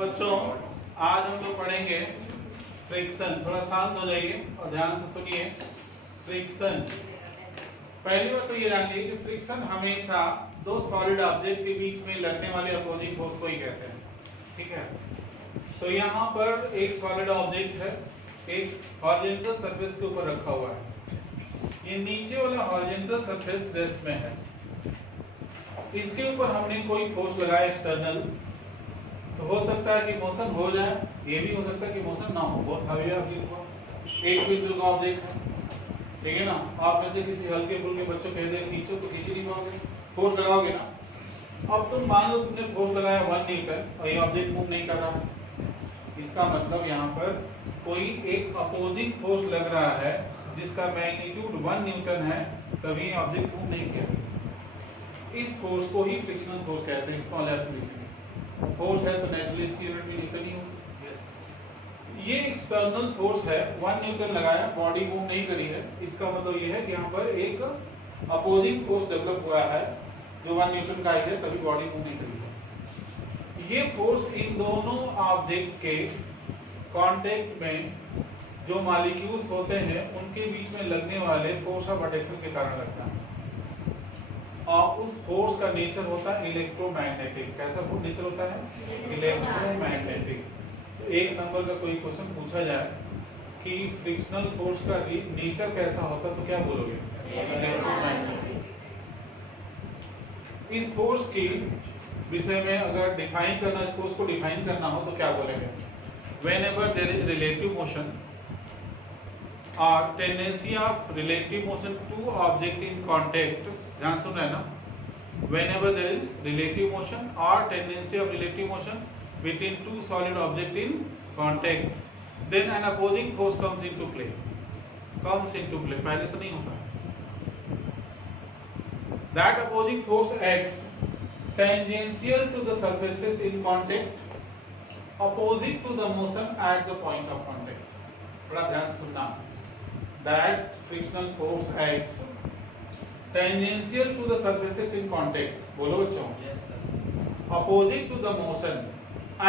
बच्चों आज हम लोग पढ़ेंगे फ्रिक्शन। थोड़ा शांत हो जाइए और ध्यान से सुनिए। फ्रिक्शन, पहली बात तो ये जानिए कि फ्रिक्शन हमेशा दो सॉलिड ऑब्जेक्ट के बीच में लगने वाले अपोजिंग फोर्स को ही कहते हैं। ठीक है, तो यहाँ पर एक सॉलिड ऑब्जेक्ट है, एक हॉरिजॉन्टल सरफेस के ऊपर रखा हुआ है। ये नीचे वाला हॉरिजॉन्टल सरफेस रेस्ट में है। इसके ऊपर हमने कोई फोर्स लगाया एक्सटर्नल, तो हो सकता है कि मोशन हो जाए, ये भी हो सकता है कि मोशन ना हो। बहुत हैवी ऑब्जेक्ट, एक क्विंटल का ऑब्जेक्ट है, ठीक है ना। आप में से किसी हल्के फुल्के बच्चों कह दे खींचो तो खींच नहीं पाओगे, फोर्स लगाओगे ना। अब तुम मान लो तुमने फोर्स लगाया 1 न्यूटन और ये ऑब्जेक्ट मूव नहीं कर रहा है, इसका मतलब यहाँ पर कोई एक अपोजिंग फोर्स लग रहा है जिसका मैग्नीट्यूड 1 न्यूटन है, तभी ऑब्जेक्ट मूव नहीं किया। इस फोर्स को ही फ्रिक्शनल फोर्स कहते हैं। स्मॉल एफ से लिखेंगे। फोर्स है तो नेचुरली इसकी यूनिट भी इतनी होगी। ये एक्सटर्नल फोर्स है, 1 न्यूटन लगाया, बॉडी मूव नहीं करी है। इसका मतलब ये है कि यहाँ पर एक अपोजिंग फोर्स डेवलप हुआ है जो 1 न्यूटन का है, तभी बॉडी मूव नहीं करी है। ये फोर्स इन दोनों ऑब्जेक्ट के कांटेक्ट में जो मॉलिक्यूल्स होते हैं उनके बीच में लगने वाले फोर्स ऑफ अट्रैक्शन के कारण लगता है। और उस फोर्स का नेचर होता है इलेक्ट्रोमैग्नेटिक। कैसा नेचर होता है? इलेक्ट्रोमैग्नेटिक। तो एक नंबर का कोई क्वेश्चन पूछा जाए कि फ्रिक्शनल फोर्स का नेचर कैसा होता, तो क्या बोलोगे? इलेक्ट्रोमैग्नेटिक। इस फोर्स की विषय में अगर डिफाइन करना, इस फोर्स को डिफाइन करना हो तो क्या बोलेंगे? Whenever there is relative motion or tendency of relative motion to object in contact, ध्यान सुन रहे हैं ना? Whenever there is relative motion or tendency of relative motion between two solid object in contact, then an opposing force comes into play. Comes into play, पहले से नहीं होता। That opposing force acts tangential to the surfaces in contact, opposite to the motion at the point of contact. बड़ा ध्यान से सुनना। That frictional force acts tangential to the surfaces in contact. बोलो बच्चों। Yes, sir. Opposite to the motion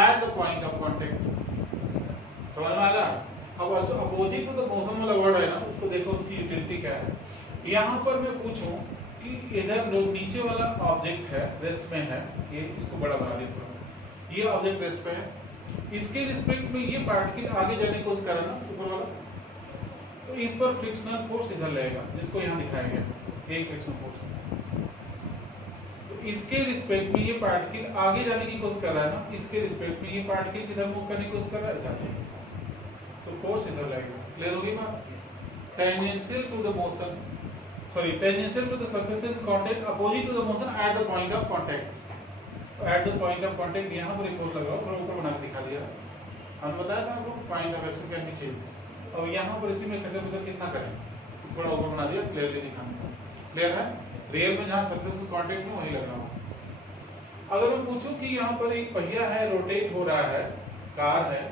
at the point of contact. समझ में आ रहा? अब opposite to the motion वाला वर्ड है ना, उसको देखो उसकी यूटिलिटी क्या है। यहाँ पर मैं पूछूं कि इधर नीचे वाला ऑब्जेक्ट है, रेस्ट में है, ये इसको बड़ा बना दिया थोड़ा। ये ऑब्जेक्ट रेस्ट पे है, इसके रिस्पेक्ट में ये पार्टिकल आगे जाने की कोशिश कर रहा है ऊपर वाला, तो इस पर फ्रिक्शनल फोर्स इधर लगेगा, जिसको यहाँ दिखाया गया एक फ्रिक्शनल फोर्स। तो इसके रिस्पेक्ट में ये पार्टिकल आगे जाने की कोशिश कर रहा है ना, इसके रिस्पेक्ट में ये पार्टिकल किधर मूव करने की कोशिश कर रहा है? इधर, तो फोर्स इधर लगेगा। क्लियर होगी बात? Tangential to the motion, sorry tangential to the surface in contact, opposite to the motion at the point of contact. At the point of contact यहाँ पर एक फोर्स लगा, थोड़ा ऊपर बना के दिखा दिया। हमने बताया था आपको point of action can be change. अब यहाँ पर इसी में खचर खचर कितना करें, थोड़ा ऊपर बना दिया, क्लियरली दिखाना। क्लियर है? रियल में जहाँ सरफेस कांटेक्ट में वही लग रहा हो। अगर मैं पूछूं कि यहाँ पर एक पहिया है, रोटेट हो रहा है, कार है,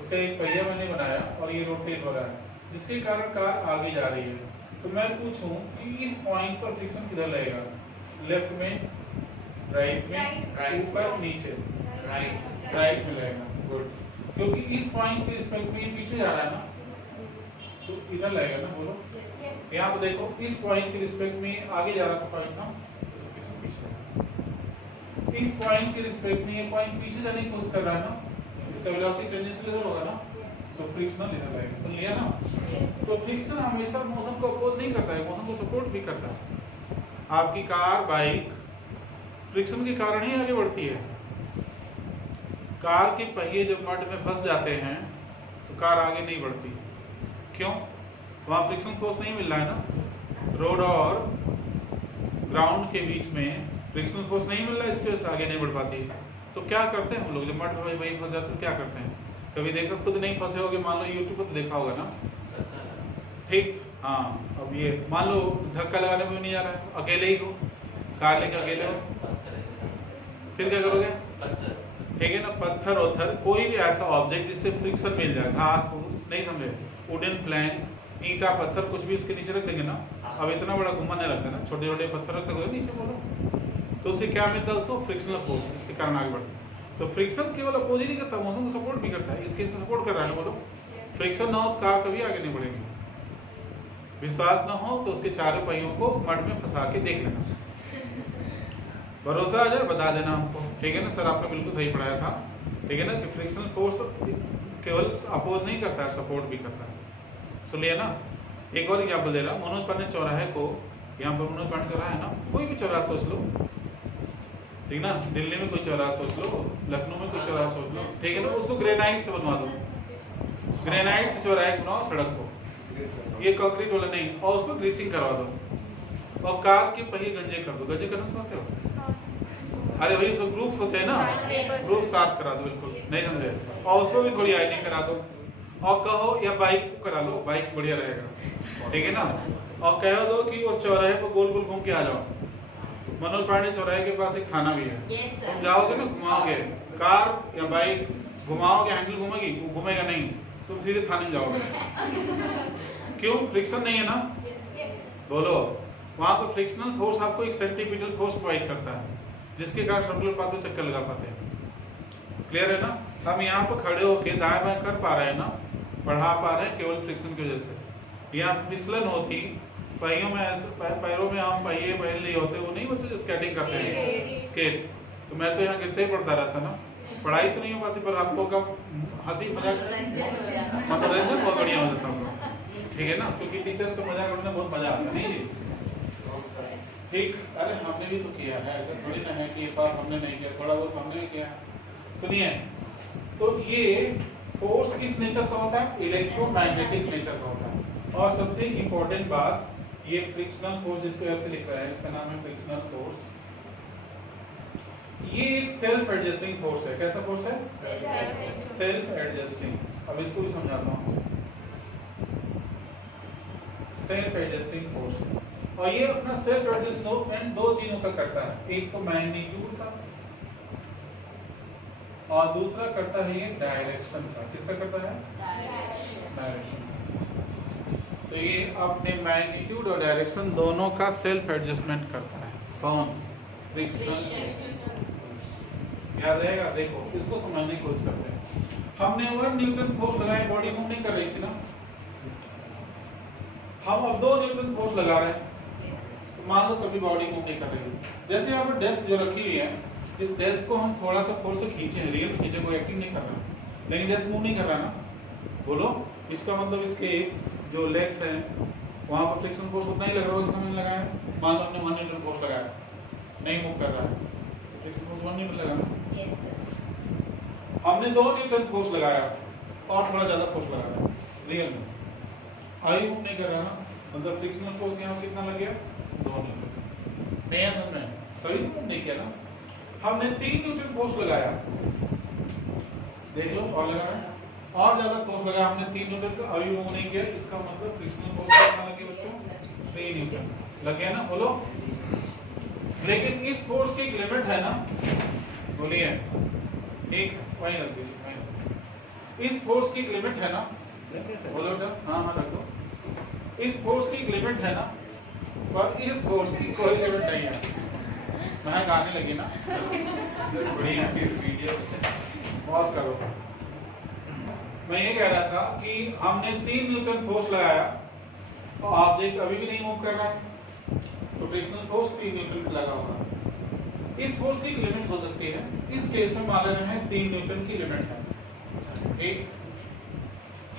उसका एक पहिया मैंने बनाया और ये रोटेट हो रहा है, जिसके कारण कार आगे जा रही है, तो मैं पूछूं कि इस पॉइंट पर फ्रिक्शन किधर लगेगा? लेफ्ट में, राइट में, ऊपर, नीचे? राइट में लगेगा। गुड, क्योंकि इस पॉइंट के रिस्पेक्ट में ये पीछे जा रहा है ना, तो इधर लगेगा ना। बोलो। यहाँ पर देखो, इस पॉइंट के रिस्पेक्ट में आगे जा रहा था पॉइंट ना, तो पीछे। इस पॉइंट के रिस्पेक्ट में ये पॉइंट पीछे जाने की कोशिश कर रहा है ना, इसका वेलोसिटी टेंजेंशियल इधर होगा ना, तो फ्रिक्शनल इधर लगेगा। सुन लिया ना? तो फ्रिक्शन हमेशा मोशन को अपोज नहीं करता है, मोशन को सपोर्ट भी करता है। आपकी कार, बाइक फ्रिक्शन के कारण ही आगे बढ़ती है। कार के पहिए जब मड में फंस जाते हैं तो कार आगे नहीं बढ़ती। क्यों? वहाँ फ्रिक्शन फोर्स नहीं मिल रहा है ना। रोड और ग्राउंड के बीच में फ्रिक्शन फोर्स नहीं मिल रहा है, इसकी वजह से आगे नहीं बढ़ पाती। तो क्या करते हैं हम लोग, जब मड में वही फंस जाते हैं तो क्या करते हैं? कभी देखा, खुद नहीं फंसे होगे, मान लो यूट्यूब पर तो देखा होगा ना, ठीक? हाँ, अब ये मान लो धक्का लगाने में नहीं आ रहा है, अकेले ही हो, कार लेकर अकेले हो, फिर क्या करोगे? ठीक है ना, पत्थर वत्थर, कोई भी ऐसा ऑब्जेक्ट जिससे फ्रिक्शन मिल जाए, घास फूस, नहीं समझे, वुडन प्लैंक, ईंटा पत्थर कुछ भी उसके नीचे रख देंगे ना। अब इतना बड़ा घुमा नहीं रखते ना, छोटे छोटे पत्थर रख देंगे नीचे, बोलो, तो उससे क्या मिलता है? उसको फ्रिक्शनल फोर्स, इसके कारण आगे बढ़ता है। तो फ्रिक्शन केवल अपोज ही नहीं करता, मोशन को सपोर्ट भी करता है। इस केस में सपोर्ट कर रहा है, बोलो फ्रिक्शन ना हो तो कार कभी आगे नहीं बढ़ेगी। विश्वास ना हो तो उसके चारों पहियों को मड में फंसा के देख लेना, भरोसा आ जाए बता देना हमको, ठीक है ना सर आपने बिल्कुल सही पढ़ाया था, ठीक है ना कि फ्रिक्शनल फोर्स केवल अपोज नहीं करता है, सपोर्ट भी करता है। सुनिए ना, एक और एग्जाम्पल दे रहा हूँ। मनोज पांडे चौराहे को, यहाँ पर मनोज पांडे चौराहा है ना, कोई भी चौराहा सोच लो, ठीक ना, दिल्ली में कोई चौराहा सोच लो, लखनऊ में कोई चौराहा सोच लो, ठीक है ना, उसको ग्रेनाइट से बनवा दो, ग्रेनाइट से चौराहे बनाओ सड़क को, ये कंक्रीट वाला नहीं, और उसको ग्रीसिंग करवा दो और कार के पहिए गंजे कर दो। गंजे करना समझते हो? अरे भाई उसको ग्रुप्स होते हैं ना, ग्रुप साफ करा दो, बिल्कुल नहीं समझे, और उसको भी थोड़ी आइडिंग करा दो, और कहो या बाइक को करा लो, बाइक बढ़िया रहेगा, ठीक है ना, और कह दो कि उस चौराहे पर गोल गोल घूम के आ जाओ। मनोज पांडे चौराहे के पास एक थाना भी है, तुम जाओगे ना, घुमाओगे कार या बाइक, घुमाओगे, हैंडल घूमेगी, वो घूमेगा नहीं, तुम सीधे थाने में जाओगे। क्यों? फ्रिक्शन नहीं है ना, बोलो। वहां पर फ्रिक्शनल फोर्स आपको एक सेंटीपिटल फोर्स प्रोवाइड करता है, जिसके कारण सर्कुलर पाथ में चक्कर लगा पाते हैं। क्लियर है ना? हम यहाँ पर खड़े होके दाएं बाएं कर पा रहे हैं ना, बढ़ा पा रहे हैं केवल फ्रिक्शन की वजह से। यहाँ फिसलन होती, पहियों में ऐसे, पैरों में हम पहिए पहन लिए होते, वो नहीं बच्चे जो स्केटिंग करते हैं, स्केट, तो मैं तो यहाँ गिरते ही पड़ता रहता ना, पढ़ाई तो नहीं हो पाती, पर आप लोग का हंसी मजाक मनोरंजन बहुत बढ़िया हो जाता है, ठीक है ना, क्योंकि टीचर्स का मजाक उड़ने बहुत मजा आता है, नहीं ठीक? अरे हमने भी तो किया है, ऐसा थोड़ी ना है कि एक बार हमने नहीं किया, थोड़ा बहुत हमने भी किया। सुनिए, तो ये फोर्स किस नेचर का होता है? इलेक्ट्रोमैग्नेटिक नेचर का होता है। और सबसे इंपॉर्टेंट बात, ये फ्रिक्शनल फोर्स जिसको ऐसे लिख रहा है, इसका नाम है फ्रिक्शनल फोर्स। ये एक सेल्फ एडजस्टिंग फोर्स है। कैसा फोर्स है? Self adjusting. अब इसको भी समझाता हूँ। सेल्फ एडजस्टिंग फोर्स, और ये अपना सेल्फ एडजस्टमेंट दो चीजों का करता है, एक तो मैग्नीट्यूड का और दूसरा करता है ये डायरेक्शन का। किसका करता है? डायरेक्शन। तो ये अपने मैग्नीट्यूड और डायरेक्शन दोनों का सेल्फ एडजस्टमेंट करता है। कौन? फ्रिक्शनल। याद रहेगा? देखो इसको समझने की कोशिश करते हैं। हमने 1 न्यूटन फोर्स लगाया, बॉडी मूव नहीं कर रही थी ना, हम अब 2 न्यूटन फोर्स लगा रहे हैं, तो मान लो कभी बॉडी मूव नहीं कर रही है। जैसे यहाँ पर डेस्क जो रखी हुई है, इस डेस्क को हम थोड़ा सा फोर्स से खींचे, रियल में खींचे, कोई एक्टिंग नहीं कर रहा, लेकिन डेस्क मूव नहीं कर रहा ना, बोलो। इसका मतलब इसके जो लेग्स हैं वहाँ पर फ्रिक्शन फोर्स उतना ही लग रहा है जितना मैंने लगाया। मान लो हमने 1 न्यूटन फोर्स लगाया, नहीं मूव कर रहा है, तो फ्रिक्शन फोर्स 1 न्यूटन लगा। हमने 2 न्यूटन फोर्स लगाया और थोड़ा ज्यादा फोर्स लगाया रियल में, आई मूव नहीं कर रहा ना, मतलब फ्रिक्शनल फोर्स यहाँ कितना लग गया? 2 न्यूटन। नहीं समझ में? सही तो मूव नहीं किया ना। हमने 3 न्यूटन फोर्स लगाया, देख लो, और लगाया, और ज्यादा फोर्स लगाया हमने 3 न्यूटन का, अभी मूव नहीं किया, इसका मतलब फ्रिक्शनल फोर्स कितना लग गया बच्चों? 3 न्यूटन लग गया ना, बोलो। लेकिन इस फोर्स की एक लिमिट है ना, बोलिए। एक वहीं रख दीजिए, इस फोर्स की एक लिमिट है ना, बोलो बेटा। हाँ हाँ रख दो। इस फोर्स की एक लिमिट है ना, पर इस फोर्स की कोई लिमिट नहीं है। मैं गाने लगी ना, बढ़िया वीडियो पॉज करो। मैं ये कह रहा था कि हमने 3 न्यूटन फोर्स लगाया और ऑब्जेक्ट अभी भी नहीं मूव कर रहा है, तो फ्रिक्शनल फोर्स 3 न्यूटन लगा हुआ है। इस फोर्स की लिमिट हो सकती है, इस केस में मान लेना है 3 न्यूटन की लिमिट है, ठीक?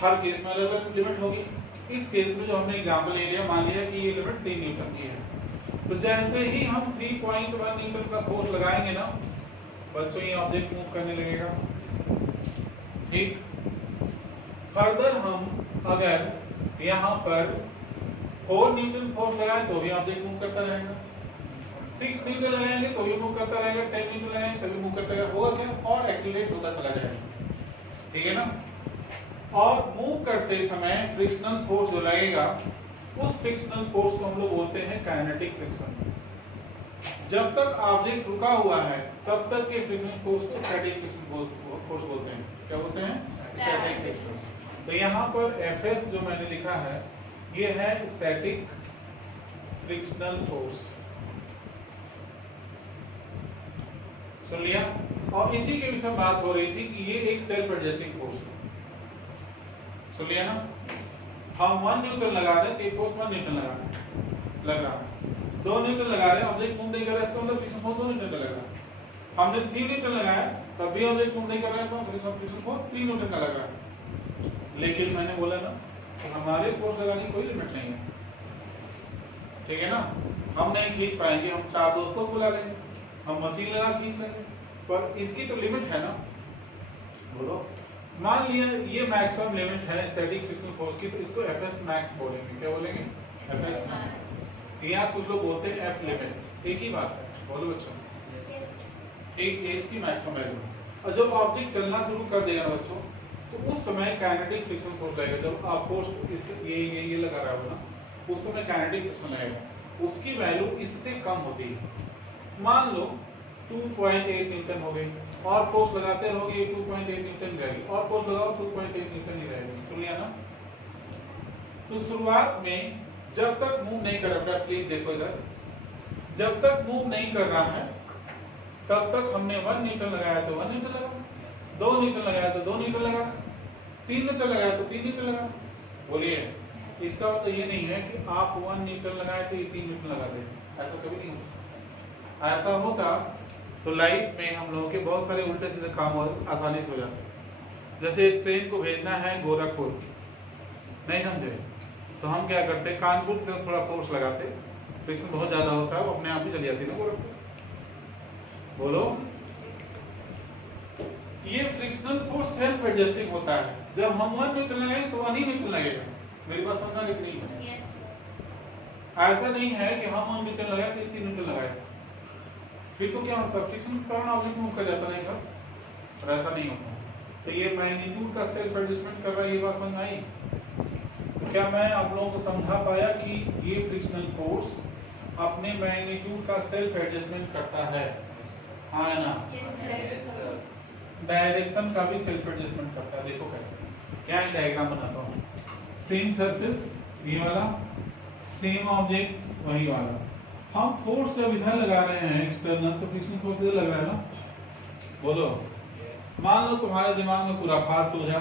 हर केस में अलग अलग लिमिट होगी। इस केस में जो हमने एग्जांपल ले लिया, मान लिया कि ये लिमिट 3 न्यूटन की है, तो जैसे ही हम 3.1 न्यूटन का फोर्स लगाएंगे ना बच्चों, ये ऑब्जेक्ट मूव करने लगेगा, ठीक? फर्दर हम अगर यहाँ पर 4 न्यूटन फोर्स लगाए तो भी ऑब्जेक्ट मूव करता रहेगा, 6 न्यूटन लगाएंगे तो भी मूव करता रहेगा, 10 न्यूटन लगाएंगे तो भी मूव करता रहेगा। होगा क्या? और एक्सीलरेट होता चला जाएगा, ठीक है ना। और मूव करते समय फ्रिक्शनल फोर्स जो लगेगा, उस फ्रिक्शनल फोर्स को हम लोग बोलते हैं काइनेटिक फ्रिक्शन। जब तक ऑब्जेक्ट रुका हुआ है तब तक के फ्रिक्शनल फोर्स को स्टैटिक फ्रिक्शन फोर्स बोलते हैं। क्या बोलते हैं? Static friction. तो यहाँ पर Fs जो मैंने लिखा है, ये है स्टैटिक फ्रिक्शनल फोर्स। सुन लिया? और इसी के विषय में बात हो रही थी कि ये एक सेल्फ एडजस्टिंग फोर्स है। सुन लिया ना? हम 1 न्यूटन लगा रहे हैं तो ये फोर्स 1 न्यूटन लग रहा है। 2 न्यूटन लगा रहे हैं, ऑब्जेक्ट मूव नहीं कर रहा है, इसका मतलब फ्रिक्शन फोर्स 2 न्यूटन का लग रहा है। हमने 3 न्यूटन लगाया तब भी ऑब्जेक्ट मूव नहीं कर रहा है, तो फ्रिक्शन फोर्स 3 न्यूटन का लग रहा है। लेकिन मैंने बोला ना कि हमारे फोर्स लगाने की कोई लिमिट नहीं है, ठीक है ना? हम नहीं खींच पाएंगे, हम 4 दोस्तों को बुला लेंगे, हम मशीन लगा खींच लेंगे, पर इसकी तो लिमिट है ना। बोलो, मान लिया ये मैक्सिमम लिमिट है स्टैटिक फ्रिक्शनल फोर्स की, तो इसको एफएस मैक्स बोलेंगे। क्या बोलेंगे? FS max. या कुछ लोग बोलते हैं एफ लिमिट, एक ही बात है। बोलो बच्चों, एक इसकी मैक्सिमम वैल्यू। और जब ऑब्जेक्ट चलना शुरू कर देगा बच्चों, तो उस समय काइनेटिक फ्रिक्शन फोर्स लगेगा। जब आप फोर्स ये लगा रहा हो ना, उस समय काइनेटिक फ्रिक्शन लगेगा, उसकी वैल्यू इससे कम होती है। मान लो 2.8 न्यूटन हो गई, और फोर्स लगाते रहोगे 2.8 न्यूटन रहेगी, और फोर्स लगाओ 2.8 न्यूटन ही रहेगी। सुन लिया ना? तो शुरुआत में जब तक मूव नहीं कर रहा, प्लीज देखो इधर, जब तक मूव नहीं कर रहा है तब तक हमने 1 न्यूटन लगाया तो 1 न्यूटन लगा, 2 न्यूटन लगाया तो 2 न्यूटन लगा, 3 न्यूटन लगाया तो 3 न्यूटन लगा। बोलिए, इसका मतलब ये नहीं है कि आप 1 न्यूटन लगाए तो ये 3 न्यूटन लगा दें, ऐसा कभी नहीं होता। ऐसा होता तो लाइफ में हम लोगों के बहुत सारे उल्टे सीधे काम आसानी से हो जाते। जैसे ट्रेन को भेजना है गोरखपुर, नहीं समझे, तो हम क्या करते, कानपुर की तरफ थोड़ा फोर्स लगाते, फ्रिक्शन बहुत ज्यादा होता है, वो अपने आप ही चली जाती है ना गोरखपुर। बोलो, ये फ्रिक्शनल फोर्स सेल्फ एडजस्टिंग होता है। जब हम 1 न्यूटन लगाएंगे तो 1 ही न्यूटन लगेगा। मेरी बात समझना नहीं है? ऐसा नहीं है कि हम 1 न्यूटन लगाए तो 3 न्यूटन लगाए, फिर तो क्या होता है, फ्रिक्शन के कारण ऑब्जेक्ट मूव कर जाता नहीं सर, और ऐसा नहीं होता। तो ये मैग्नीट्यूड का सेल्फ एडजस्टमेंट कर रहा है, ये बात समझ आई? तो क्या मैं आप लोगों को समझा पाया कि ये फ्रिक्शनल फोर्स अपने मैग्नीट्यूड का सेल्फ एडजस्टमेंट करता है? हाँ ना? डायरेक्शन का भी सेल्फ एडजस्टमेंट करता है। देखो कैसे, क्या एक डायग्राम बनाता हूँ। सेम सरफेस ये वाला, सेम ऑब्जेक्ट वही वाला। हम फोर्स जब इधर लगा रहे हैं एक्सटर्नल, तो फ्रिक्शनल फोर्स इधर लग रहा है ना। बोलो, मान लो तुम्हारे दिमाग में खुराफात सूझा,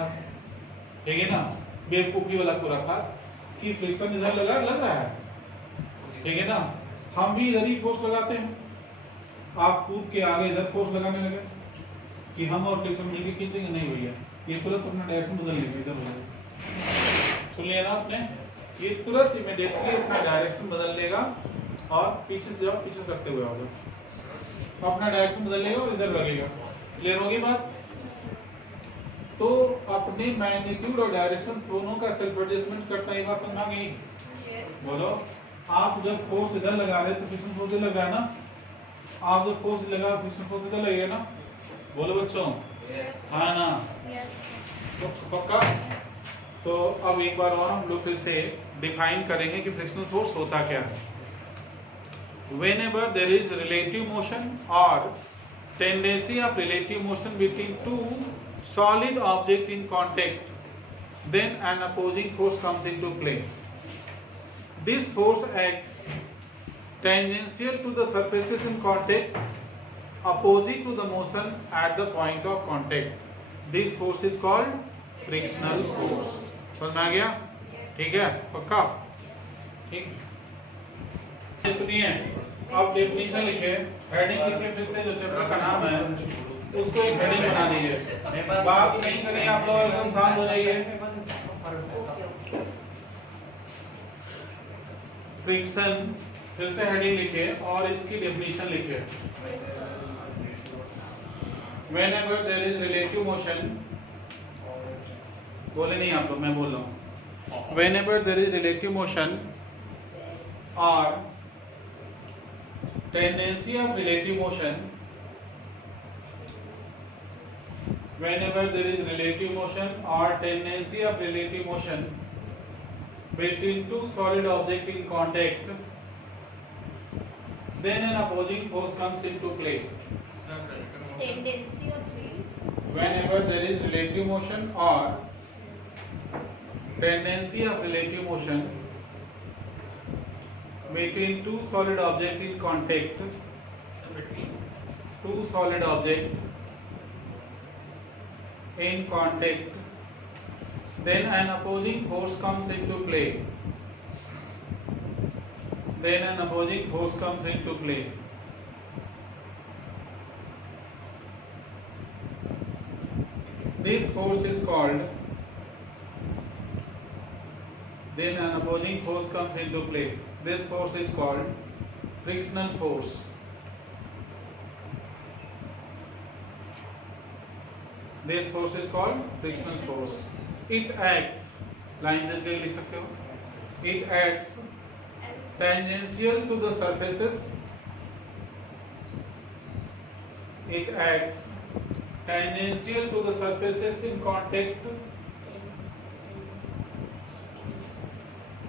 ठीक है ना, बेवकूफी वाला खुराफात कि फ्रिक्शन इधर लग रहा है, ठीक है ना। हम भी इधर ही फोर्स लगाते हैं, आप कूद के आगे इधर फोर्स लगाने लगे कि हम और फ्रिक्शन मिलकर खींचेंगे, नहीं भैया, ये तुरंत अपना डायरेक्शन बदल लेंगे, इधर उधर। सुन लिया ना आपने? ये तुरंत इमीडिएटली अपना डायरेक्शन बदल लेगा, और पीछे से जाओ, पीछे करते हुए आओ, अपना डायरेक्शन बदल लेगा और इधर लगेगा। क्लियर होगी बात? तो अपने मैग्नीट्यूड और डायरेक्शन दोनों का सेल्फ एडजस्टमेंट करता है, ये बात समझ गई? बोलो, आप जब फोर्स इधर लगा रहे तो फ्रिक्शन फोर्स इधर लग रहा है ना, आप जब फोर्स लगा फ्रिक्शन फोर्स इधर लगेगा ना। बोलो बच्चों, हाँ ना? तो पक्का? तो अब एक बार और हम लोग फिर से डिफाइन करेंगे कि फ्रिक्शनल फोर्स होता क्या है। Whenever there is relative motion or tendency of relative motion between two solid objects in contact, then an opposing force comes into play. This force acts tangential to the surfaces in contact, opposite to the motion at the point of contact. This force is called frictional force. समझ में आ गया? ठीक है, पक्का? ठीक। सुनिए, अब definition लिखे, हेडिंग लिखे, फिर से जो चैप्टर का नाम है उसको एक हेडिंग बना दीजिए। बात नहीं करिए आप लोग, एकदम शांत हो जाइए। फ्रिक्शन, फिर से हेडिंग लिखे और इसकी डेफिनेशन लिखे। Whenever there is relative motion, बोले नहीं आप लोग, मैं बोल रहा हूँ। Whenever there is relative motion or tendency of relative motion, whenever there is relative motion or tendency of relative motion between two solid objects in contact, then an opposing force comes into play. Tendency of field. Whenever there is relative motion or tendency of relative motion between two solid objects in contact, two solid objects in contact, then an opposing force comes into play. Then an opposing force comes into play. This force is called. Then an opposing force comes into play. This force is called frictional force. This force is called frictional force. It acts, lines के लिख सकते हो. It acts tangential to the surfaces. It acts tangential to the surfaces in contact,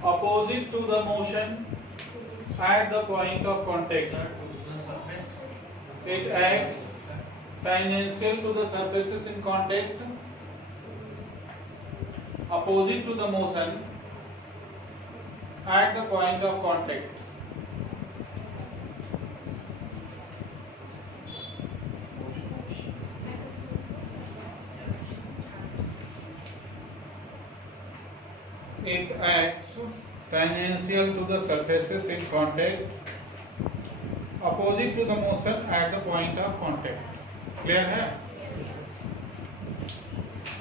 opposite to the motion at the point of contact. It acts tangential to the surfaces in contact, opposite to the motion at the point of contact. It acts tangential to the surfaces in contact, opposite to the motion at the point of contact. Clear है?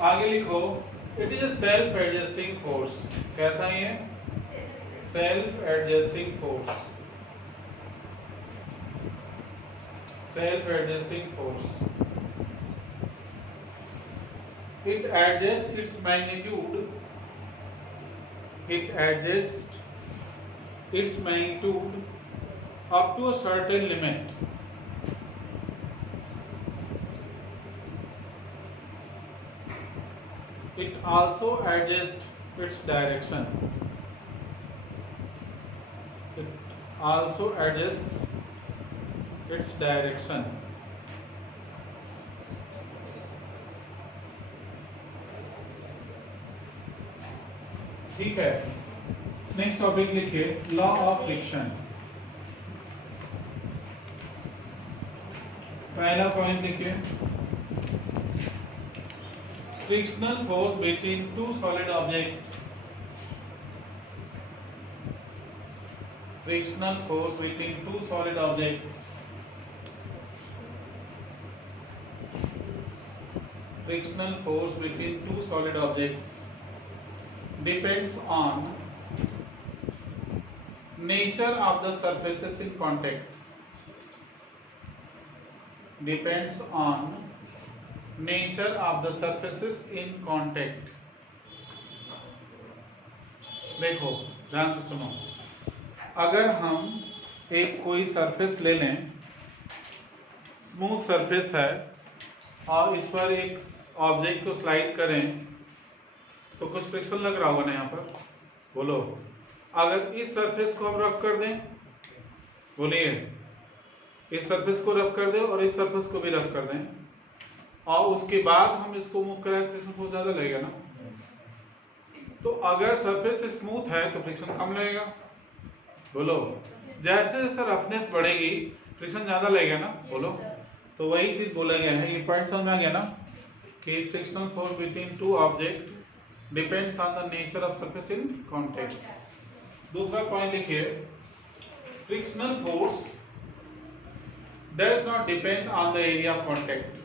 आगे लिखो, it is a self adjusting force. कैसा ये? Self adjusting force. Self adjusting force. It adjusts its magnitude. It adjusts its magnitude up to a certain limit. It also adjusts its direction. It also adjusts its direction. ठीक है. Next topic लिखिए, law of friction. पहला point लिखिए, frictional force between two solid objects. Frictional force between two solid objects. Frictional force between two solid objects depends on nature of the surfaces in contact. Depends on nature of the surfaces in contact. देखो ध्यान से सुनो, अगर हम एक कोई surface ले लें, स्मूथ सरफेस है, और इस पर एक ऑब्जेक्ट को स्लाइड करें तो कुछ फ्रिक्शन लग रहा होगा ना यहाँ पर, बोलो. अगर इस सरफेस को हम रफ कर दें, बोलिए, इस सरफेस को रफ कर दें और इस सरफेस को भी रफ कर दें, और उसके बाद हम इसको मूव करें तो फ्रिक्शन बहुत ज्यादा लगेगा ना. तो अगर सरफेस स्मूथ है तो फ्रिक्शन कम लगेगा, बोलो. जैसे जैसे रफनेस बढ़ेगी फ्रिक्शन ज्यादा लगेगा ना, बोलो. तो वही चीज बोला गया है. ये पॉइंट समझ में आ गया ना कि frictional force between two object depends on the nature of surface in contact. दूसरा पॉइंट लिखिए, frictional force does not depend on the area of contact.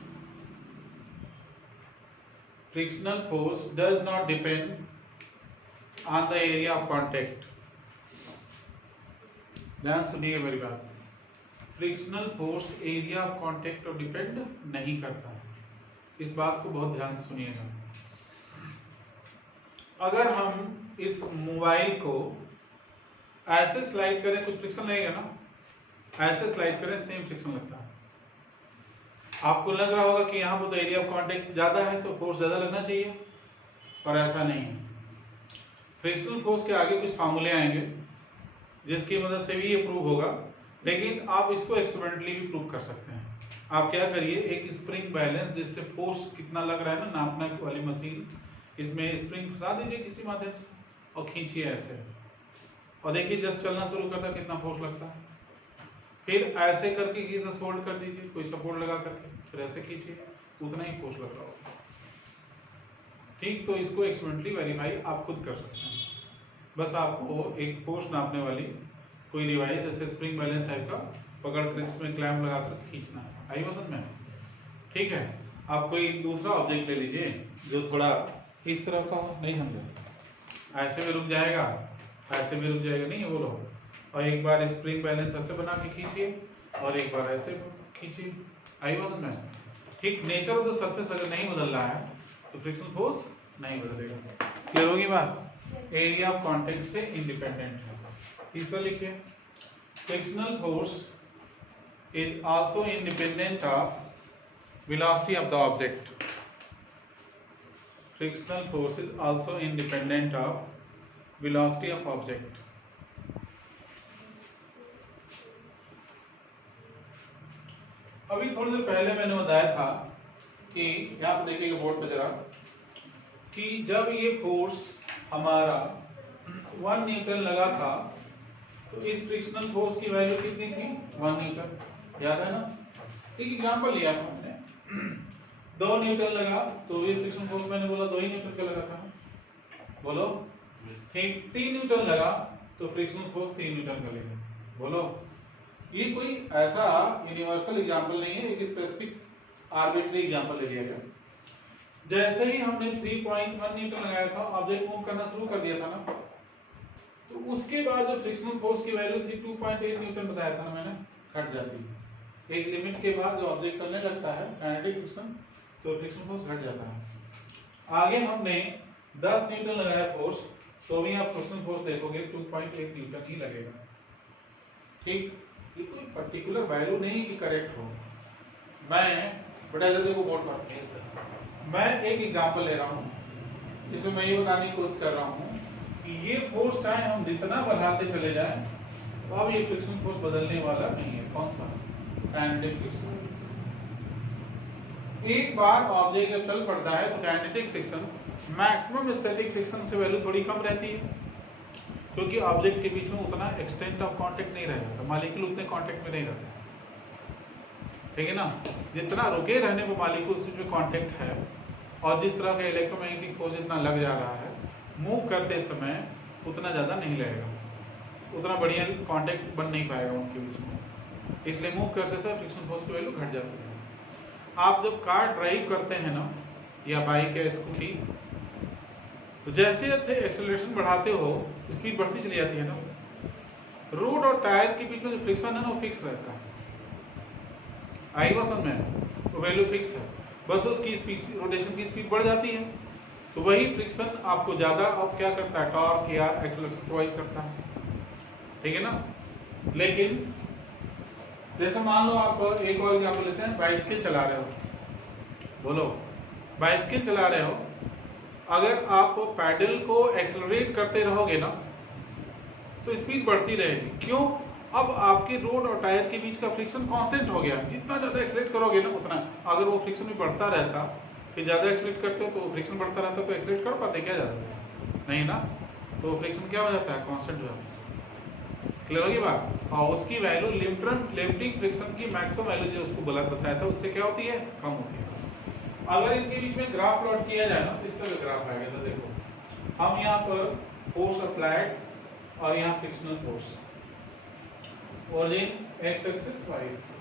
Frictional force does not depend on the area of contact. ध्यान सुनिए मेरी बात. Frictional force area of contact पर depend नहीं करता है. इस बात को बहुत ध्यान से सुनिएगा. अगर हम इस मोबाइल को ऐसे स्लाइड करें, कुछ फ्रिक्शन लगेगा ना. ऐसे स्लाइड करें, सेम फ्रिक्शन लगता है. आपको लग रहा होगा कि यहाँ पर तो एरिया ऑफ कांटेक्ट ज्यादा है तो फोर्स ज्यादा लगना चाहिए, पर ऐसा नहीं है. फ्रिक्शनल फोर्स के आगे कुछ फार्मूले आएंगे जिसकी मदद से भी ये प्रूव होगा, लेकिन आप इसको एक्सपेरिमेंटली भी प्रूव कर सकते हैं. आप क्या करिए, एक स्प्रिंग बैलेंस जिससे फोर्स कितना लग रहा है ना, नापने वाली मशीन, इसमें स्प्रिंग फंसा दीजिए किसी माध्यम से और खींचिए ऐसे, और देखिए जस्ट चलना शुरू करता है कितना फोर्स लगता है. फिर ऐसे करके इधर होल्ड कर दीजिए, कोई सपोर्ट लगा करके, फिर ऐसे खींचिए, उतना ही फोर्स लग रहा होगा. ठीक, तो इसको एक्सपेरिमेंटली वेरीफाई आप खुद कर सकते हैं। बस आपको एक फोर्स नापने वाली कोई डिवाइस जैसे स्प्रिंग बैलेंस टाइप का पकड़ कर इसमें क्लैंप लगाकर खींचना है। आई समझ में? ठीक है। आप कोई दूसरा ऑब्जेक्ट ले लीजिए जो थोड़ा इस तरह का हो, नहीं समझे, ऐसे में रुक जाएगा, ऐसे में रुक जाएगा, नहीं बोलो। और एक बार स्प्रिंग बैलेंस ऐसे बना के खींचिए और एक बार ऐसे खींचिए। आई समझ में? ठीक, नेचर ऑफ द सरफेस अगर नहीं बदल रहा है तो फ्रिक्शन फोर्स नहीं बदलेगा। क्लियर होगी बात? एरिया ऑफ कांटेक्ट से इंडिपेंडेंट है। तीसरा लिखिए, frictional force is also independent of velocity of the object. Frictional force is also independent of velocity of object. अभी थोड़ी देर पहले मैंने बताया था कि यहाँ पे देखिएगा बोर्ड पे जरा, कि जब ये फोर्स हमारा 1 न्यूटन लगा था तो इस फ्रिक्शनल फोर्स की वैल्यू कितनी थी? 1 न्यूटन। याद है ना? एक एग्जांपल लिया था मैंने, 2 न्यूटन लगा तो ये फ्रिक्शन फोर्स मैंने बोला 2 ही न्यूटन का लगा था, बोलो। ठीक, 3 न्यूटन लगा तो फ्रिक्शन फोर्स 3 न्यूटन का लेगा, बोलो। ये कोई ऐसा यूनिवर्सल एग्जांपल नहीं है, एक स्पेसिफिक आर्बिट्री एग्जांपल ले लिया गया। जैसे ही हमने 3.1 न्यूटन लगाया था, ऑब्जेक्ट मूव करना शुरू कर दिया था ना, तो उसके बाद जो फ्रिक्शनल फोर्स की वैल्यू थी 2.8 न्यूटन बताया था ना मैंने, घट जाती है। एक लिमिट के बाद जो ऑब्जेक्ट चलने लगता है काइनेटिक फ्रिक्शन, तो फ्रिक्शन फोर्स घट जाता है। आगे हमने 10 न्यूटन लगाया फोर्स, तो भी आप फ्रिक्शन फोर्स देखोगे 2.8 न्यूटन ही लगेगा। ठीक, ये कोई पर्टिकुलर वैल्यू नहीं कि करेक्ट हो। मैं बड़ा देखो बोर्ड पर मैं एक एग्जांपल ले रहा हूँ जिसमें मैं ये बताने की कोशिश कर रहा हूँ कि ये फोर्स चाहे हम जितना बढ़ाते चले जाएं तो अब ये फ्रिक्शन फोर्स बदलने वाला नहीं है। कौन सा? Kinetic friction. एक बार ऑब्जेक्ट जब चल पड़ता है तो kinetic friction maximum static friction से वैल्यू थोड़ी कम रहती है, क्योंकि ऑब्जेक्ट के बीच में उतना एक्सटेंट ऑफ कांटेक्ट नहीं रह जाता, मॉलिक्यूल उतने कांटेक्ट में नहीं रहते। ठीक है ना? जितना रुके रहने पर मॉलिक्यूल में कांटेक्ट है और जिस तरह का इलेक्ट्रोमैग्नेटिक फोर्स जितना लग जा रहा है, मूव करते समय उतना ज़्यादा नहीं लगेगा, उतना बढ़िया कांटेक्ट बन नहीं पाएगा उनके बीच में, इसलिए मूव करते समय फ्रिक्शन फोर्स की वैल्यू घट जाती है। आप जब कार ड्राइव करते हैं ना, या बाइक या स्कूटी, तो जैसे जैसे एक्सेलरेशन बढ़ाते हो स्पीड बढ़ती चली जाती है ना, रोड और टायर के बीच में जो फ्रिक्शन है ना वो फिक्स रहता है। आई बात समझ में? वो वैल्यू फिक्स है, बस उसकी स्पीड, रोटेशन की स्पीड बढ़ जाती है, तो वही फ्रिक्शन आपको ज्यादा अब क्या करता है, टॉर्क या एक्सेलरेशन प्रोवाइड करता है। ठीक है ना? लेकिन जैसे मान लो आप एक और एग्जांपल लेते हैं, बाइसिकल चला रहे हो, बोलो, बाइसिकल चला रहे हो, अगर आप पैडल को एक्सेलरेट करते रहोगे ना तो स्पीड बढ़ती रहेगी। क्यों? अब आपके रोड और टायर के बीच का फ्रिक्शन कांस्टेंट हो गया, जितना ज्यादा एक्सेलरेट करोगे ना उतना, अगर वो फ्रिक्शन भी बढ़ता रहता, फिर ज्यादा एक्सेलरेट करते हो तो फ्रिक्शन बढ़ता रहता, तो एक्सेलरेट कर पाते क्या ज्यादा? नहीं ना, तो फ्रिक्शन क्या हो जाता है, कांस्टेंट हो जाता है। क्लियर होगी बात? और उसकी वैल्यू लिमिटिंग फ्रिक्शन की मैक्सिमम वैल्यू जो उसको गलत बताया था, उससे क्या होती है, कम होती है। अगर इनके बीच में ग्राफ प्लॉट किया जाए ना तो इस तरह का ग्राफ आएगा। तो देखो, हम यहाँ पर फोर्स अप्लाइड और यहाँ frictional force, origin x axis y axis,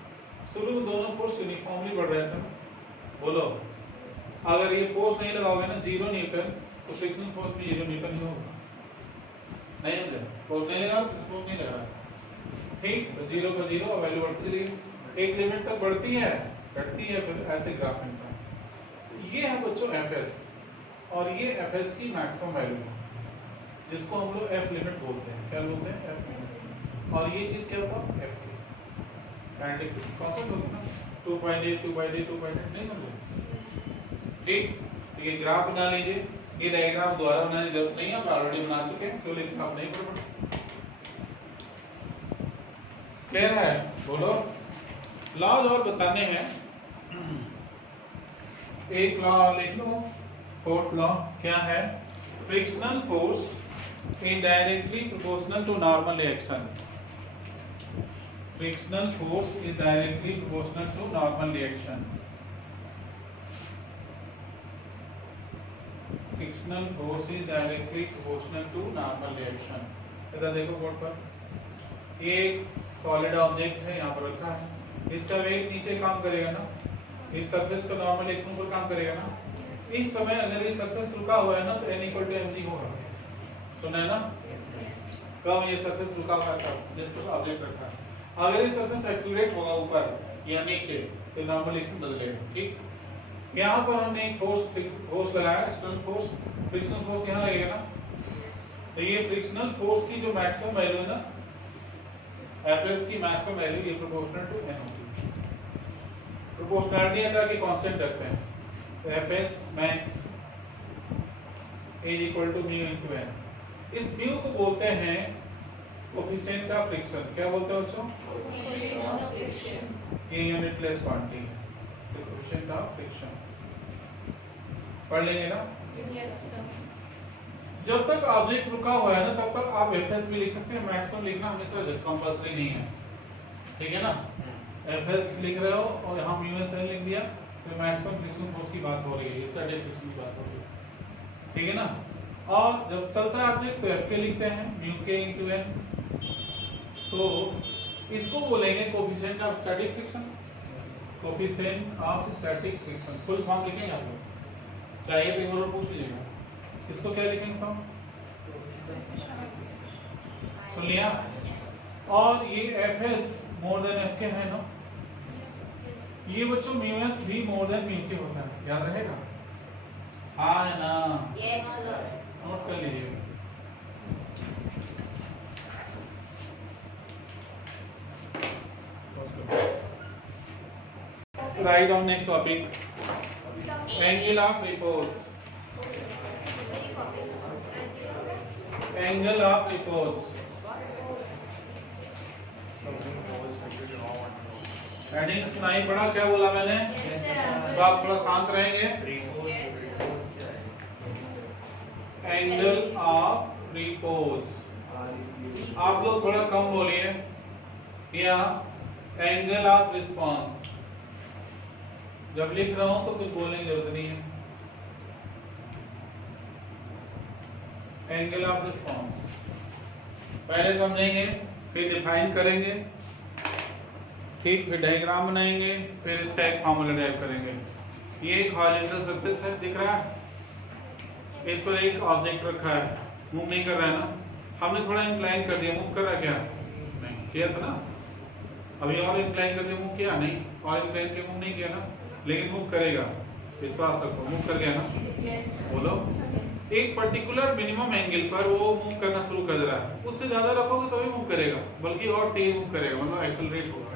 शुरू में दोनों फोर्स यूनिफॉर्मली बढ़ रहे थे। बोलो, अगर ये फोर्स नहीं लगाओगे ना 0 न्यूटन, तो फ्रिक्शनल फोर्स भी 0 न्यूटन ही होगा। नहीं है, फोर्स नहीं लगा तो फोर्स नहीं लगा, ठीक, तो 0 पर 0 वैल्यू बढ़ती चलेगी, एक लिमिट तक बढ़ती है, घटती है, फिर ऐसे ग्राफ मिलता है। ये है बच्चों एफएस, और ये एफएस की मैक्सिमम वैल्यू है, जिसको हम लोग एफ लिमिट बोलते हैं। क्या बोलते हैं? F limit. और ये चीज क्या हुआ, एफ काइनेटिक कांस्टेंट होगी ना, 2.8 2.8 2.8, नहीं समझे? ठीक, तो ये ग्राफ बना लीजिए, ये डायग्राम दोबारा बनाने की जरूरत नहीं है, आप ऑलरेडी बना चुके हैं, तो लेकिन आप नहीं पढ़ पाए। क्लियर है? बोलो, लॉज और बताने हैं। एक लॉ लिख लो, फोर्थ लॉ क्या है, frictional force indirectly proportional to normal reaction. Frictional force is directly proportional to normal reaction. Frictional force is directly proportional to normal reaction. इधर देखो बोर्ड पर, ये एक सॉलिड ऑब्जेक्ट है, यहाँ पर रखा है, इसका वेट नीचे काम करेगा ना, इस सरफेस का नॉर्मल रिएक्शन पर काम करेगा ना। इस समय अगर ये सरफेस रुका हुआ है ना तो n = mg होगा, सुना है ना? कब ये सरफेस रुका हुआ था जिस पर ऑब्जेक्ट रखा है, अगर ये सरफेस एक्सीलरेट होगा ऊपर या नीचे तो नॉर्मल रिएक्शन बदलेगा। ठीक, यहाँ पर हमने एक फोर्स लगाया, एक्सटर्नल फोर्स, फ्रिक्शनल फोर्स यहाँ लगेगा ना, तो ये फ्रिक्शनल फोर्स की जो मैक्सिमम वैल्यू है ना, Fs की मैक्सिमम वैल्यू ये प्रोपोर्शनल टू n होगी। प्रोपोर्शनलिटी हटा के कांस्टेंट रखते हैं, तो Fs max is equal to mu into n। इस mu को बोलते हैं कोफिशिएंट ऑफ फ्रिक्शन। क्या बोलते हैं बच्चों? Coefficient of friction. ये यूनिटलेस क्वांटिटी है, कोफिशिएंट ऑफ फ्रिक्शन। पढ़ लेंगे ना? Yes sir. जब तक ऑब्जेक्ट रुका हुआ है ना तब तक आप Fs भी लिख सकते हैं, मैक्सिमम लिखना हमेशा कंपल्सरी नहीं है, ठीक है ना? Fs लिख रहे हो और यहाँ μs n लिख दिया तो मैक्सिमम फ्रिक्शन फोर्स की बात हो रही है, स्टैटिक फ्रिक्शन की बात हो रही है, ठीक है ना? और जब चलता है ऑब्जेक्ट तो Fk लिखते हैं, μk into n, तो इसको बोलेंगे coefficient of static friction. Coefficient of static friction full form लिखेंगे आप लोग, चाहिए तो एक बार पूछ लीजिएगा, इसको क्या लिखेंगे फॉर्म? सुन लिया? और ये Fs मोर देन Fk है ना, ये बच्चों μs भी मोर देन μk होता है, याद रहेगा? हाँ है ना? Yes sir. नोट कर लीजिए। Write on next topic, angle of repose. Angle of repose heading सुनाई पड़ा? क्या बोला मैंने? तो आप थोड़ा शांत रहेंगे। एंगल ऑफ रिपोज, आप लोग थोड़ा कम बोलिए। या एंगल ऑफ रिस्पांस, जब लिख रहा हूं तो कुछ बोलने की जरूरत नहीं है। एंगल ऑफ रिस्पांस पहले समझेंगे, फिर डिफाइन करेंगे, ठीक, फिर डायग्राम बनाएंगे, फिर इसका एक फार्मूला ड्राइव करेंगे। ये एक हॉरिजॉन्टल सरफेस है, दिख रहा है? इस पर एक ऑब्जेक्ट रखा है, मूव नहीं कर रहा है ना, हमने थोड़ा इंक्लाइन कर दिया, मूव कर रहा क्या? नहीं किया था ना, अभी और इंक्लाइन कर दिया, मूव किया नहीं, और इंक्लाइन के मूव नहीं किया ना, लेकिन मूव करेगा, विश्वास रखो, मूव कर गया ना? बोलो। एक पर्टिकुलर मिनिमम एंगल पर वो मूव करना शुरू कर रहा है, उससे ज्यादा रखोगे तो भी मूव करेगा, बल्कि और तेज मूव करेगा, मतलब एक्सेलरेट होगा।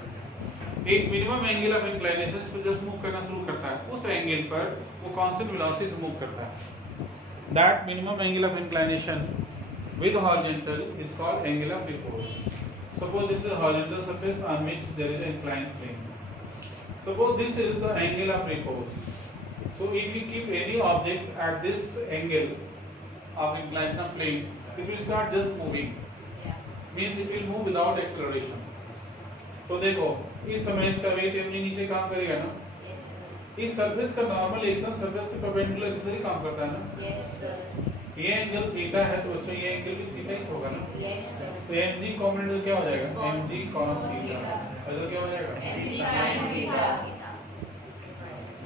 एक मिनिमम एंगल ऑफ इंक्लिनेशन से जस्ट मूव करना शुरू करता है, उस एंगल पर वो कांस्टेंट वेलोसिटी से मूव करता है। That minimum angle of inclination with horizontal is called angle of repose. Suppose this is a horizontal surface on which there is an inclined plane. Suppose this is the angle of repose. So if you keep any object at this angle of inclination of plane, it will start just moving. Means it will move without acceleration. तो देखो इस समय इसका wait mg नीचे काम करेगा ना, इस सरफेस का नॉर्मल रिएक्शन सरफेस के परपेंडिकुलर जैसे ही काम करता है ना। Yes sir. ये एंगल थीटा है तो बच्चों ये एंगल भी थीटा ही होगा ना। यस सर। तो mg कॉम्पोनेंट क्या हो जाएगा? mg cos theta. ऐसा क्या हो जाएगा? mg sin theta.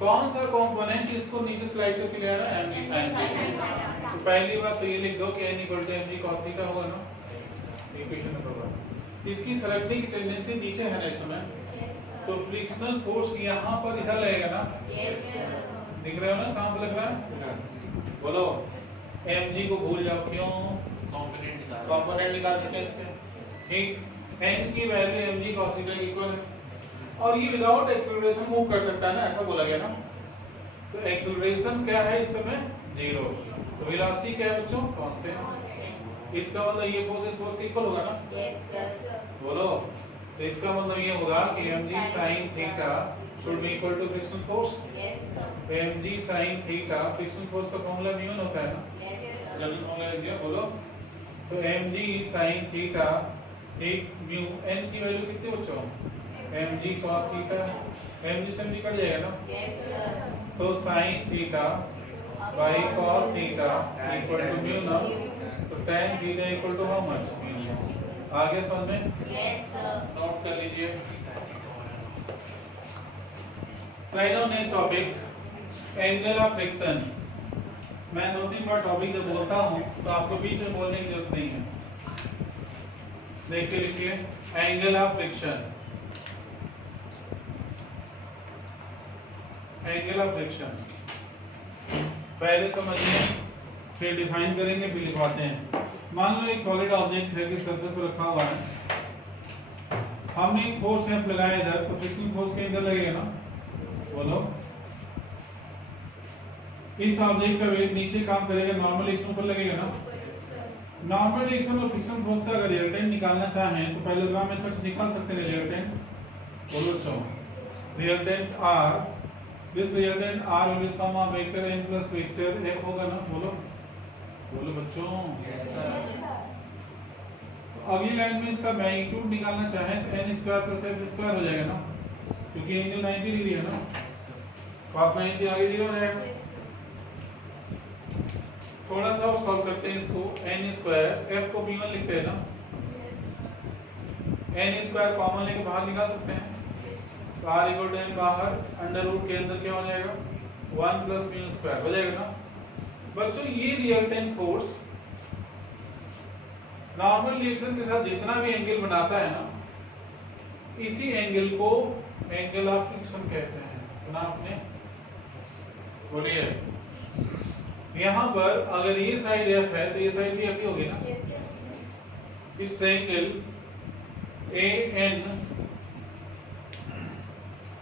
कौन सा कॉम्पोनेंट इसको नीचे स्लाइड करके ले आ रहा है? mg sin theta. तो पहली बात तो ये लिख दो कि n = mg cos थीटा होगा ना, इक्वेशन नंबर 1। इसकी सरकने की टेंडेंसी नीचे है ना इस समय, तो फ्रिक्शनल फोर्स यहाँ पर इधर लगेगा ना। Yes sir. दिख रहे हो ना कहाँ पर लग रहा है? बोलो। mg को भूल जाओ, क्यों? कंपोनेंट निकाल चुके हैं इसके, ठीक। n की वैल्यू mg cos थीटा की इक्वल है, और ये विदाउट एक्सेलरेशन मूव कर सकता है ना, ऐसा बोला गया ना। तो एक्सेलरेशन क्या है इस समय? 0। तो वेलोसिटी क्या है बच्चों? कांस्टेंट। इसका मतलब ये फोर्स इस फोर्स के इक्वल होगा ना। Yes sir. बोलो। तो इसका मतलब ये होगा कि mg sin theta should be equal to frictional force. Yes sir. mg sin theta frictional force का फार्मूला mu होता है ना। Yes sir. जल्दी फार्मूला लिख दिया, बोलो। तो mg sin थीटा एक mu n की वैल्यू कितनी बच्चों? mg cos थीटा, mg से निकल जाएगा ना। Yes sir. तो sin theta by cos theta equal to mu ना, तो tan theta equal to how much mu. आगे समझ में? Yes sir. नोट कर लीजिए। Write on next topic, angle of friction. मैं 2-3 बार टॉपिक जब बोलता हूँ तो आपको बीच में बोलने की जरूरत नहीं है। देख के लिखिए, angle of friction, angle of friction पहले समझिए, फिर डिफाइन करेंगे, फिर लिखवाते हैं। मान लो एक सॉलिड ऑब्जेक्ट है कि सरफेस पर रखा हुआ है, हमने एक फोर्स एफ लगाया इधर, तो फ्रिक्शन फोर्स के इधर लगेगा ना, बोलो। इस ऑब्जेक्ट का वेट नीचे काम करेगा, नॉर्मल इसके ऊपर लगेगा ना। नॉर्मल डायरेक्शन और फ्रिक्शन फोर्स का अगर रिजल्टेंट निकालना चाहें तो पैरेललोग्राम मेथड से निकाल सकते हैं रिजल्टेंट। बोलो चलो, resultant R, this resultant R will be sum of vector n plus vector f होगा ना। बोलो बोलो बच्चों। यस सर। तो अगली लाइन में इसका मैग्नीट्यूड निकालना चाहें तो n square plus f square हो जाएगा ना, क्योंकि एंगल 90 डिग्री है ना, cos 90 आगे 0 हो जाएगा। थोड़ा सा और सॉल्व करते हैं इसको, n स्क्वायर, f को b1 लिखते हैं ना, n स्क्वायर कॉमन लेके बाहर निकाल सकते हैं, तो r इक्वल टू n बाहर, अंडर रूट के अंदर क्या हो जाएगा 1 प्लस म्यू स्क्वायर हो जाएगा ना। बच्चों ये रिजल्टेंट फोर्स नॉर्मल रिएक्शन के साथ जितना भी एंगल बनाता है ना, इसी एंगल को एंगल ऑफ फ्रिक्शन कहते हैं। सुना आपने? बोलिए। यहाँ पर अगर ये साइड f है तो ये साइड भी f ही होगी ना। इस ट्रायंगल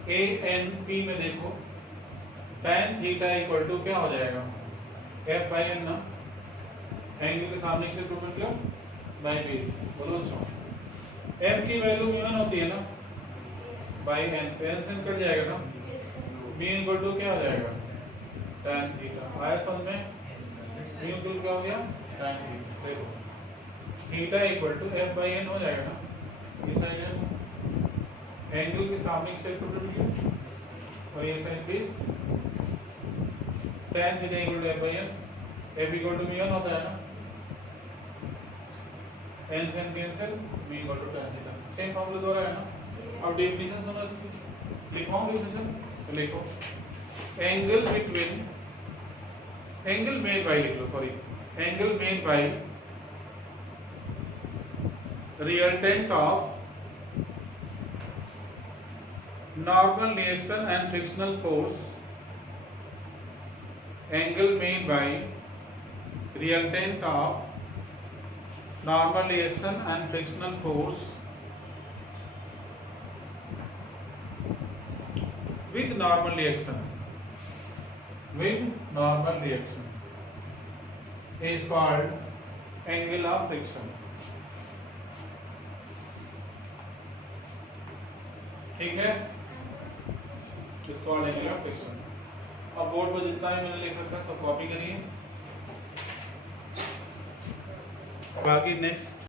ANP में देखो, tan थीटा इक्वल टू क्या हो जाएगा f बाई n ना, एंगल के सामने से 2 मीटर बाई 20। बोलो अच्छा, f की वैल्यू m1 होती है ना, बाई n, तो n से कट जाएगा ना, m इक्वल टू क्या हो जाएगा tan थीटा। आया समझ में? m इक्वल क्या हो गया tan थीटा। देखो theta equal to f by n हो जाएगा ना, ये साइड है एंगल के सामने की साइड 2 मीटर और ये side 20, tan theta equal to f by n, f equal to m1 होता है ना, n से n cancel, m equal to tan theta. Same formula द्वारा है ना। अब डेफिनेशन सुनो इसकी, लिखवाऊं डेफिनेशन तो लिखो, angle between, angle made by, लिख लो sorry, angle made by resultant of normal reaction and frictional force, angle made by resultant of normal reaction and frictional force with normal reaction, is called angle of friction। ठीक है, इसको angle of friction. अब board पर जितना भी मैंने लिख रखा सब कॉपी करिए, बाकी नेक्स्ट